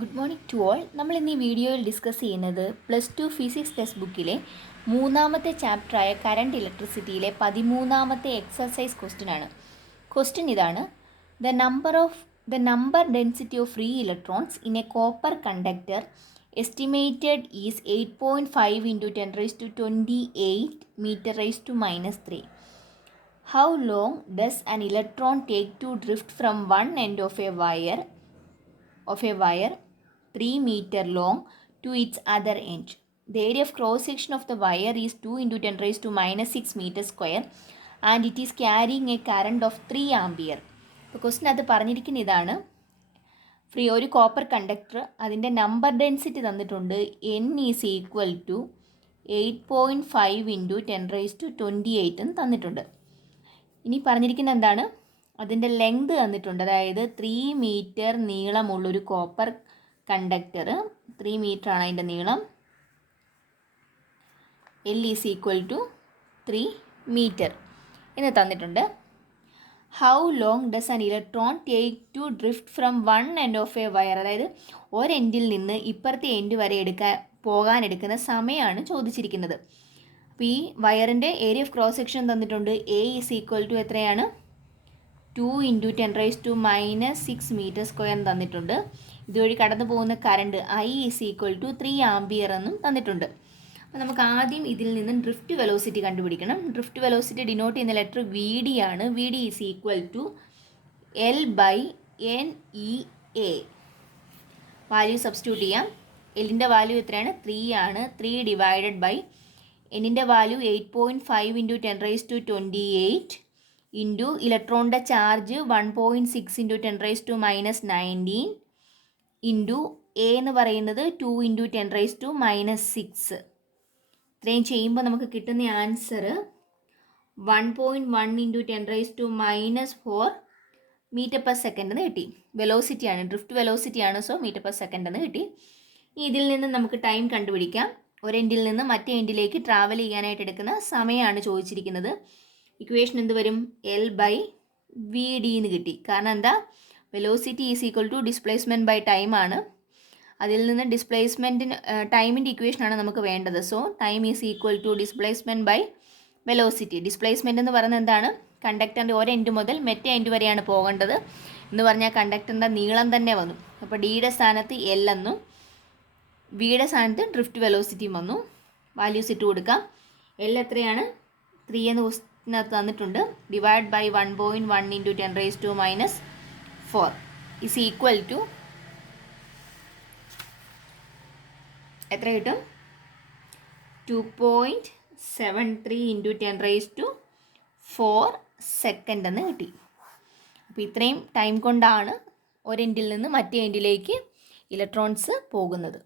Good morning to all. നമ്മൾ ഇന്ന് ഈ വീഡിയോയിൽ ഡിസ്കസ് ചെയ്യുന്നത് +2 ഫിസിക്സ് ടെക്സ്റ്റ് ബുക്കിലെ 3-ാമത്തെ ചാപ്റ്ററായ കറണ്ട് ഇലക്ട്രിസിറ്റിയിലെ 13-ാമത്തെ എക്സർസൈസ് ക്വസ്റ്റ്യൻ ആണ്. ക്വസ്റ്റ്യൻ ഇതാണ്: the number density of free electrons in a copper conductor estimated is 8.5 × 10⁻28 m⁻³ How long does an electron take to drift from one end of a wire 3 meter long to its other end? The area of cross section of the wire is 2 × 10⁻6 m², and it is carrying a current of 3 ampere. ഇപ്പോൾ question അത് പറഞ്ഞിരിക്കുന്ന ഇതാണ്: ഒരു copper conductor, അതിൻ്റെ number density തന്നിട്ടുണ്ട്, n is equal to 8.5 × 10⁻28 എന്ന് തന്നിട്ടുണ്ട്. ഇനി പറഞ്ഞിരിക്കുന്ന എന്താണ്? അതിൻ്റെ ലെങ്ത് തന്നിട്ടുണ്ട്, അതായത് 3 മീറ്റർ നീളമുള്ളൊരു കോപ്പർ കണ്ടക്ടർ, 3 മീറ്റർ ആണ് അതിൻ്റെ നീളം, L is equal to 3 metre എന്ന് തന്നിട്ടുണ്ട്. How long does an electron take to drift from one end of a wire, അതായത് ഒരെൻഡിൽ നിന്ന് ഇപ്പുറത്തെ എൻഡ് വരെ പോകാൻ എടുക്കുന്ന സമയമാണ് ചോദിച്ചിരിക്കുന്നത്. അപ്പോൾ ഈ വയറിൻ്റെ ഏരിയ ഓഫ് ക്രോസ് സെക്ഷൻ തന്നിട്ടുണ്ട്, A ഈസ് ഈക്വൽ ടു എത്രയാണ്? 2 × 10⁻6 m² തന്നിട്ടുണ്ട്. ഇതുവഴി കടന്നു പോകുന്ന current I is equal to 3 ampere എന്നും തന്നിട്ടുണ്ട്. അപ്പോൾ നമുക്ക് ആദ്യം ഇതിൽ നിന്ന് ഡ്രിഫ്റ്റ് വെലോസിറ്റി കണ്ടുപിടിക്കണം. ഡ്രിഫ്റ്റ് വെലോസിറ്റി ഡിനോട്ട് ചെയ്യുന്ന ലെറ്റർ VD ആണ്. VD is equal to L/NEA. Value substitute ചെയ്യാം. എല്ലിൻ്റെ വാല്യൂ എത്രയാണ്? 3 ആണ്. 3 ഡിവൈഡഡ് ബൈ എന്നിൻ്റെ വാല്യൂ 8.5 × 10⁻28 ഇൻറ്റു ഇലക്ട്രോണിൻ്റെ ചാർജ് 1.6 × 10⁻19 ഇൻറ്റു എ എന്ന് പറയുന്നത് 2 × 10⁻6. ഇത്രയും ചെയ്യുമ്പോൾ നമുക്ക് കിട്ടുന്ന ആൻസർ 1.1 × 10⁻4 m/s എന്ന് കിട്ടി. വെലോസിറ്റിയാണ്, ഡ്രിഫ്റ്റ് വെലോസിറ്റിയാണ്, സോ m/s എന്ന് കിട്ടി. ഇതിൽ നിന്ന് നമുക്ക് ടൈം കണ്ടുപിടിക്കാം. ഒരെൻഡിൽ നിന്ന് മറ്റേ എൻഡിലേക്ക് ട്രാവൽ ചെയ്യാനായിട്ട് എടുക്കുന്ന സമയമാണ് ചോദിച്ചിരിക്കുന്നത്. ഇക്വേഷൻ എന്ത് വരും? L/VD എന്ന് കിട്ടി. കാരണം എന്താ? Velocity is equal to displacement by time ആണ്. അതിൽ നിന്ന് ടൈമിൻ്റെ ഇക്വേഷനാണ് നമുക്ക് വേണ്ടത്. So time is equal to displacement by velocity. Displacement എന്ന് പറയുന്നത് എന്താണ്? കണ്ടക്ടറിൻ്റെ ഒരു എൻഡ് മുതൽ മറ്റേ എൻഡ് വരെയാണ് പോകേണ്ടത് എന്ന് പറഞ്ഞാൽ കണ്ടക്ടറിൻ്റെ നീളം തന്നെ വന്നു. അപ്പോൾ ഡിയുടെ സ്ഥാനത്ത് L എന്നും വിയുടെ സ്ഥാനത്ത് ഡ്രിഫ്റ്റ് വെലോസിറ്റിയും വന്നു. വാല്യൂസ് ഇട്ട് കൊടുക്കാം. L എത്രയാണ്? 3 എന്ന് ക്വസ്റ്റിനകത്ത് തന്നിട്ടുണ്ട്. Divide by 1.1 × 10⁻4 is equal to എത്ര കിട്ടും? 2.73 × 10⁻4 സെക്കൻഡ് എന്ന് കിട്ടി. അപ്പോൾ ഇത്രയും ടൈം കൊണ്ടാണ് ഒരെൻഡിൽ നിന്ന് മറ്റേ എൻഡിലേക്ക് ഇലക്ട്രോൺസ് പോകുന്നത്.